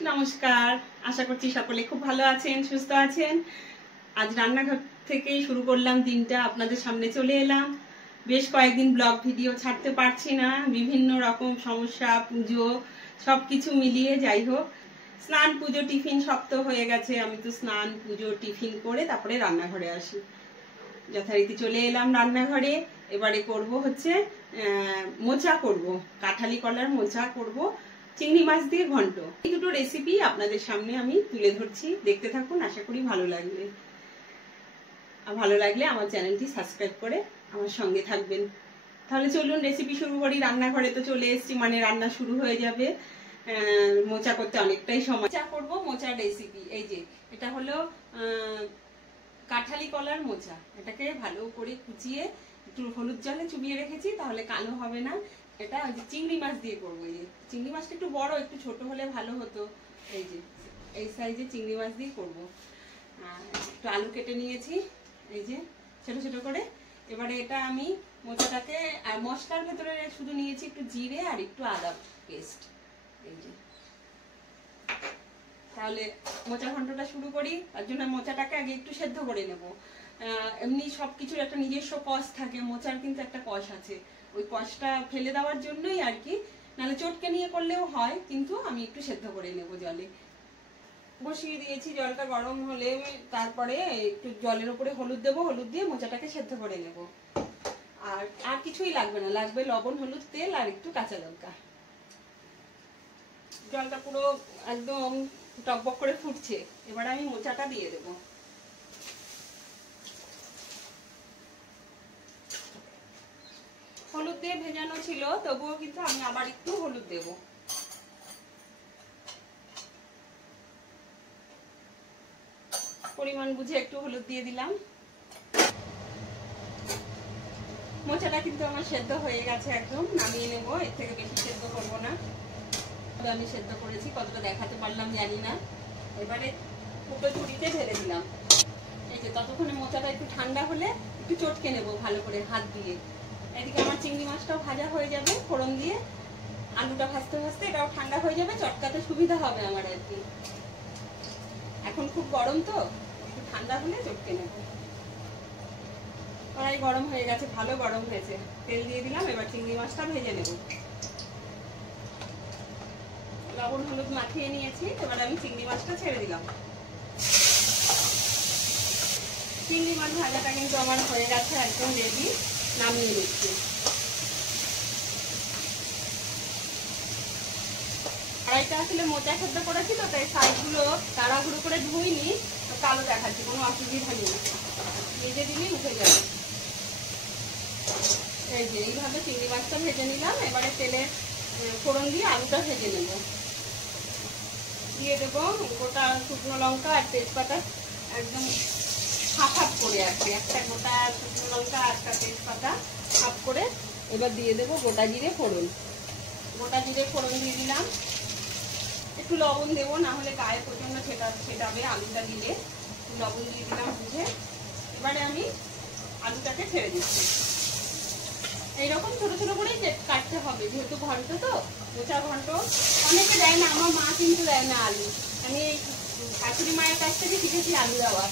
নমস্কার, আশা করছি সকলে খুব ভালো আছেন, সুস্থ আছেন। আজ রান্নাঘর থেকেই শুরু করলাম দিনটা, আপনাদের সামনে চলে এলাম। বেশ কয়েকদিন ব্লগ ভিডিও ছাড়তে পারছি না, বিভিন্ন রকম সমস্যা, পুজো সবকিছু মিলিয়ে। যাই হোক, স্নান পুজো টিফিন সব তো হয়ে গেছে। আমি তো স্নান পুজো টিফিন করে তারপরে রান্নাঘরে আসি। যথারীতি চলে এলাম রান্নাঘরে। এবারে করব হচ্ছে মোচা করব, কাঁঠালি কলার মোচা করব, চিংড়ি মাছ দিয়ে ঘন্ট। এই দুটো রেসিপি আপনাদের সামনে আমি তুলে ধরছি, দেখতে থাকুন, আশা করি ভালো লাগবে। আর ভালো লাগলে আমার চ্যানেলটি সাবস্ক্রাইব করে আমার সঙ্গে থাকবেন। তাহলে চলুন রেসিপি শুরু করি। রান্নাঘরে তো চলে এসেছি, মানে রান্না শুরু হয়ে যাবে। মোচা করতে অনেকটাই সময়। মোচা করব, মোচার রেসিপি। এই যে এটা হলো কাঁঠালি কলার মোচা। এটাকে ভালো করে কুচিয়ে একটু হলুদ জলে চুবিয়ে রেখেছি, তাহলে কালো হবে না। এটা চিংড়ি মাছ দিয়ে করবো। এই যে চিংড়ি মাছটা একটু বড়, একটু ছোট হলে ভালো হতো। এই যে এই সাইজে চিংড়ি মাছ দিয়ে করবো। একটু আলু কেটে নিয়েছি, এই যে ছোট ছোট করে। এবারে এটা আমি মোচাটাকে, আর মশলার ভেতরে শুধু নিয়েছি একটু জিরে আর একটু আদা পেস্ট। এই যে তাহলে মোচা ঘন্টটা শুরু করি। তার জন্য মোচাটাকে আগে একটু সেদ্ধ করে নেব। এমনি সবকিছুর একটা নিজস্ব কষ থাকে, মোচার কিন্তু একটা কষ আছে। ওই কষটা ফেলে দেওয়ার জন্যই আর কি, নাহলে চটকে নিয়ে করলেও হয়, কিন্তু আমি একটু সেদ্ধ করে নেব জলে। বসিয়ে দিয়েছি, জলটা গরম হলে তারপরে একটু জলের উপরে হলুদ দেবো, হলুদ দিয়ে মোচাটাকে সেদ্ধ করে নেব। আর কিছুই লাগবে না, লাগবে লবণ, হলুদ, তেল আর একটু কাঁচা লঙ্কা। জলটা পুরো একদম টকবক করে ফুটছে। এবার আমি মোচাটা দিয়ে দেব। হলুদ দিয়ে ভেজানো ছিল, তবুও কিন্তু আমি আবার একটু হলুদ দেব। পরিমাণ বুঝে একটু হলুদ দিয়ে দিলাম। মোচাটা কিন্তু আমার সেদ্ধ হয়ে গেছে, একদম নামিয়ে নেব। এর থেকে বেশি সেদ্ধ করবো না। আমি সেদ্ধ করেছি, কতটা দেখাতে পারলাম জানি না। এবারে ফুটো ঝুড়িতে ঢেলে দিলাম। এই যে ততক্ষণে মোচাটা একটু ঠান্ডা হলে একটু চটকে নেব ভালো করে হাত দিয়ে। এদিকে আমার চিংড়ি মাছটাও ভাজা হয়ে যাবে ফোড়ন দিয়ে। আলুটা ভাজতে ভাজতে এটাও ঠান্ডা হয়ে যাবে, চটকাতে সুবিধা হবে আমার আর কি। এখন খুব গরম তো, একটু ঠান্ডা হলে চটকে নেব। কড়াই গরম হয়ে গেছে, ভালো গরম হয়েছে। তেল দিয়ে দিলাম, এবার চিংড়ি মাছটা ভেজে নেব। লবণ হলুদ মাখিয়ে নিয়েছি, এবার আমি চিংড়ি মাছটা ছেড়ে দিলাম। চিংড়ি মাছ ভাজাটা কিন্তু আমার হয়ে গেছে, একদম রেডি। নামিয়ে নিচ্ছি। কড়াইটা আসলে মোচা সেদ্ধ করেছিল, তাই সাইডগুলো তাড়াহুড়ো করে ধুইনি, কালো দেখাচ্ছি, কোনো অসুবিধা নেই। ভেজে দিলেই উঠে যাবে। এই যে এইভাবে চিংড়ি মাছটা ভেজে নিলাম। এবারে তেলে ফোড়ন দিয়ে আলুটা ভেজে নেব। দিয়ে দেবো গোটা শুকনো লঙ্কা আর তেজপাতা, একদম হাফ হাফ করে আর কি। একটা গোটা শুকনো লঙ্কা আর একটা তেজপাতা হাফ করে। এবার দিয়ে দেবো গোটা জিরে ফোড়ন। গোটা জিরে ফোড়ন দিয়ে দিলাম। একটু লবণ দেবো, না হলে গায়ে প্রচন্ড ছেটাবে আলুটা দিলে। লবণ দিয়ে দিলাম বুঝে। এবারে আমি আলুটাকে ছেড়ে দিচ্ছি। এইরকম ছোট ছোট করেই কাটতে হবে, যেহেতু ঘন্ট তো, মোচা ঘন্ট। অনেকে দেয় না, আমার মা কিন্তু দেয় না আলু। আমি শাশুড়ি মায়ের কাছ থেকে শিখেছি আলু দেওয়া।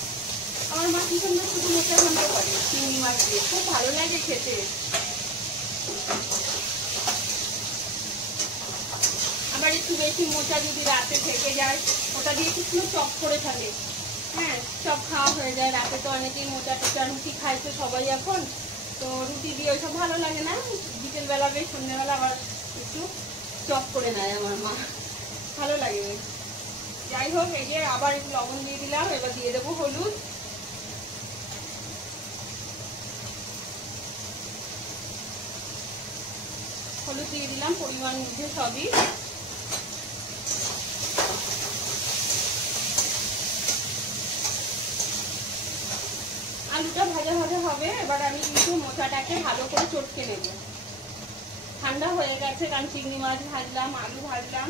আমার মা কি সুন্দর শুধু মোচা ঘন্ট করে চিংড়ি মাছ দিয়ে, খুব ভালো লাগে খেতে। আবার একটু বেশি মোচা যদি রাতে থেকে যায়, ওটা দিয়ে কিছু চপ করে ফেলে। হ্যাঁ, চপ খাওয়া হয়ে যায়। রাতে তো অনেকেই মোচা টোচা রুটি খায় তো সবাই এখন, তো রুটি দিয়ে ওইসব ভালো লাগে না। বিকেলবেলা বেশ সন্ধ্যেবেলা আবার একটু চপ করে নেয় আমার মা, ভালো লাগে। যাই হোক, এই যে আবার একটু লবণ দিয়ে দিলাম। এবার দিয়ে দেবো হলুদ। হলুদ দিয়ে দিলাম পরিমাণ বুঝে সবই। আলুটা ভাজা ভাজা হবে। এবার আমি কিন্তু মোচাটাকে ভালো করে চটকে নেব। ঠান্ডা হয়ে গেছে, কারণ চিংড়ি মাছ ভাজলাম, আলু ভাজলাম।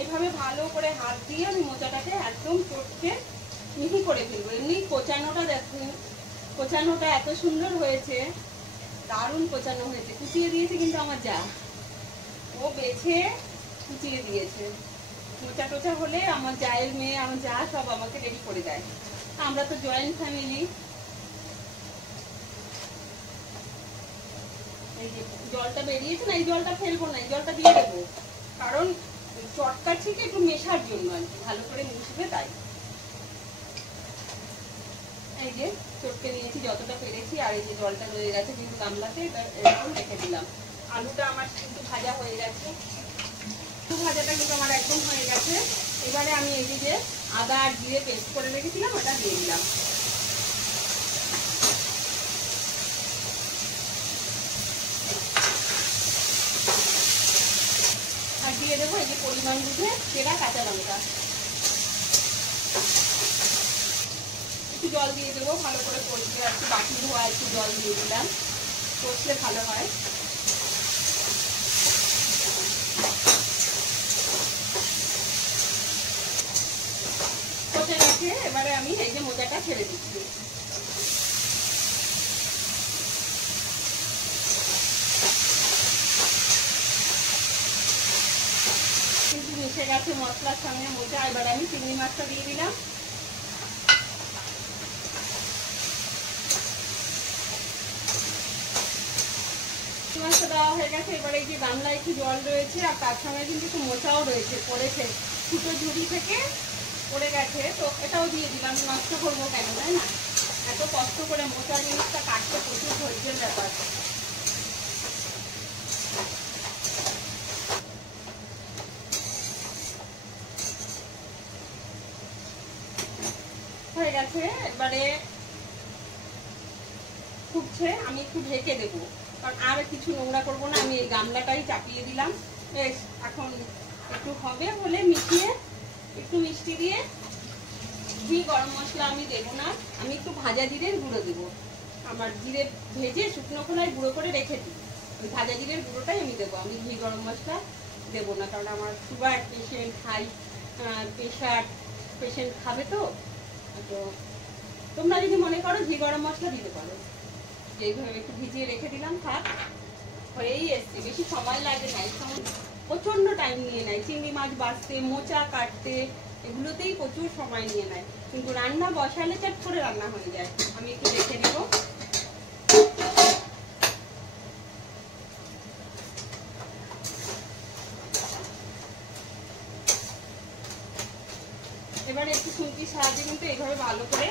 এইভাবে ভালো করে হাত দিয়ে আমি মোচাটাকে একদম চটকে মিহি করে ফেলবো। এমনি কোচানোটা দেখুন, কোচানোটা এত সুন্দর হয়েছে, দারুণ কোচানো হয়েছে। কুচিয়ে দিয়েছে কিন্তু আমার যা, ও বেছে কুচিয়ে দিয়েছে। মোচা টোচা হলে আমার জায়ের মেয়ে, আমার যা সব আমাকে রেডি করে দেয়। আমরা তো জয়েন্ট ফ্যামিলি। এই যে জলটা বেরিয়েছে না, এই জলটা ফেলবো না, এই জলটা দিয়ে দেবো, কারণ চটকা থেকে একটু মেশার জন্য আর কি, ভালো করে মিশবে তাই। এই যে চটকে নিয়েছি যতটা পেরেছি, আর এই যে জলটা রয়ে গেছে কিন্তু গামলাতে, এরকম রেখে দিলাম। আলুটা আমার কিন্তু ভাজা হয়ে গেছে, ভাজাটা কিন্তু আমার একদম হয়ে গেছে। এবারে আমি এই যে আদা আর জিরে পেস্ট করে রেখেছিলাম ওটা দিয়ে দিলাম। আর দিয়ে দেবো এই যে পরিমাণ বুঝে চেরা কাঁচা লঙ্কা। একটু জল দিয়ে দেবো ভালো করে কষতে, একটু বাটি ধোয়া একটু জল দিয়ে দিলাম, কষলে ভালো হয়। কষে গেছে, এবারে আমি এই যে মোচাটা ছেড়ে দিচ্ছি। কিন্তু মিশে গেছে মশলার সঙ্গে মোচা। এবার আমি চিংড়ি মাছটা দিয়ে দিলাম। মাছটা দেওয়া হয়ে গেছে। এবারে এই যে গামলায় একটু জল রয়েছে, আর তার সঙ্গে কিন্তু একটু মোচাও রয়েছে, পড়েছে ছোটো ঝুড়ি থেকে পড়ে গেছে, তো এটাও দিয়ে দিলাম। নষ্ট করবো কেন, তাই না? এত কষ্ট করে মোচা জিনিসটা কাটতে প্রচুর ধৈর্যের ব্যাপার। হয়ে গেছে, এবারে ফুটছে, আমি একটু ঢেকে দেবো, কারণ আর কিছু নোংরা করবো না। আমি এই গামলাটাই চাপিয়ে দিলাম। বেশ, এখন একটু হবে, হলে মিশিয়ে একটু মিষ্টি দিয়ে, ঘি গরম মশলা আমি দেবো না, আমি একটু ভাজা জিরের গুঁড়ো দেবো। আমার জিরে ভেজে শুকনো খোলায় গুঁড়ো করে রেখে দিই, ওই ভাজা জিরের গুঁড়োটাই আমি দেবো। আমি ঘি গরম মশলা দেবো না, কারণ আমার sugar patient, high pressure patient খাবে, তো তোমরা যদি মনে করো ঘি গরম মশলা দিতে পারো। যেইভাবে একটু ভিজিয়ে রেখে দিলাম, থাক, হয়েই এসছে। বেশি সময় লাগে না, এই সময় প্রচন্ড টাইম নিয়ে নেয়। চিংড়ি মাছ বাছতে, মোচা কাটতে, এগুলোতেই প্রচুর সময় নিয়ে নেয়, কিন্তু রান্না বসালে চট করে রান্না হয়ে যায়। আমি একটু রেখে দেবো। এবারে একটু খুন্তির সাহায্যে কিন্তু এইভাবে ভালো করে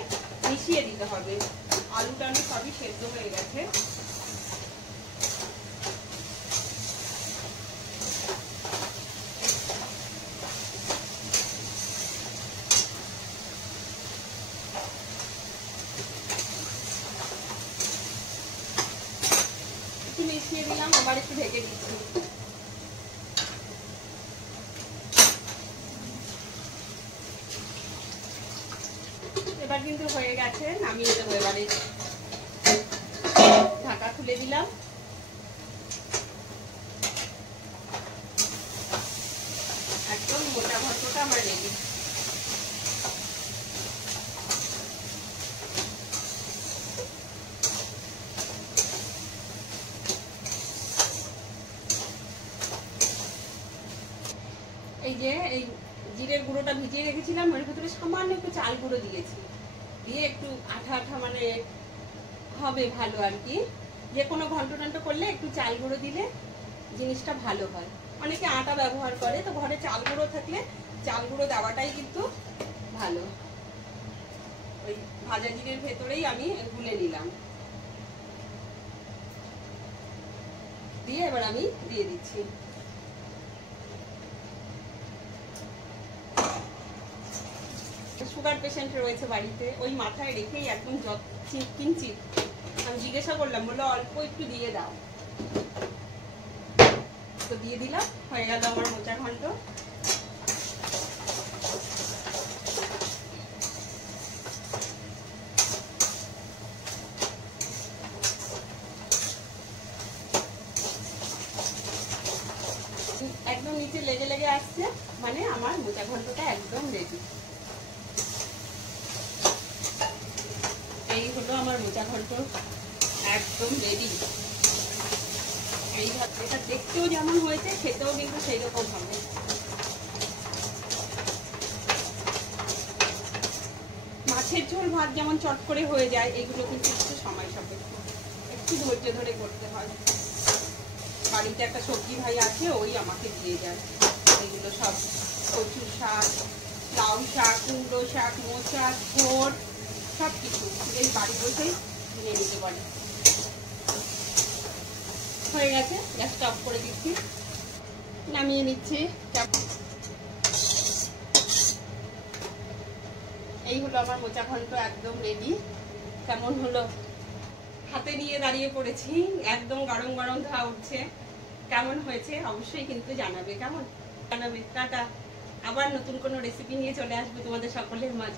মিশিয়ে দিতে হবে। আলুটা আমি সবই সেদ্ধ হয়ে গেছে। একটু মিশিয়ে দিলাম, আবার একটু ঢেকে দিচ্ছি। এবার কিন্তু হয়ে গেছে, নামিয়ে দেবো। এবারে ঢাকা খুলে দিলাম। একদম মোটা ঘন্টটা আমার রেডি। এই যে এই জিরের গুঁড়োটা ভিজিয়ে রেখেছিলাম, ওর ভিতরে সামান্য একটু চাল গুঁড়ো দিয়েছি, দিয়ে একটু আঠা আঠা মানে হবে ভালো আর কি। যে কোনো ঘন্ট টন্ট করলে একটু চাল গুঁড়ো দিলে জিনিসটা ভালো হয়। অনেকে আটা ব্যবহার করে, তো ঘরে চাল গুঁড়ো থাকলে চাল গুঁড়ো দেওয়াটাই কিন্তু ভালো। ওই ভাজা জিরের ভেতরেই আমি গুলে নিলাম, দিয়ে এবার আমি দিয়ে দিচ্ছি। সুগার পেশেন্ট রয়েছে বাড়িতে, ওই মাথায় রেখেই একদম কিঞ্চিত আমি জিজ্ঞাসা করলাম, বললো অল্প একটু দিয়ে দাও, তো দিয়ে দিলাম। হয়ে গেল আমার মোচা ঘন্ট। একদম নিচে লেগে লেগে আসছে, মানে আমার মোচা ঘন্টটা একদম রেডি। এই হলো আমার মোচা ঘন্ট, একদম রেডি। এই এটা দেখতেও যেমন হয়েছে, খেতেও কিন্তু সেই রকম হবে। সিম্পল ভাত যেমন চট করে হয়ে যায়, এগুলো কিন্তু একটু সময় সাপেক্ষ, একটু ধৈর্য ধরে করতে হয়। বাড়িতে একটা সবজি ভাই আছে, ওই আমাকে দিয়ে যায় এগুলো সব। কচু শাক, লাউ শাক, কুমড়ো শাক, মোচা, ঝোর, সব কিছু এই বাড়ি বসেই কিনে নিতে পারে। হয়ে গেছে, গ্যাসটা অফ করে দিচ্ছি, নামিয়ে নিচ্ছি। এই হলো আমার মোচা ঘন্ট, একদম রেডি। কেমন হলো? হাতে নিয়ে দাঁড়িয়ে পড়েছি, একদম গরম গরম ধোয়া উঠছে। কেমন হয়েছে অবশ্যই কিন্তু জানাবে, কেমন জানাবে। টাটা, আবার নতুন কোনো রেসিপি নিয়ে চলে আসবে তোমাদের সকলের মাঝে।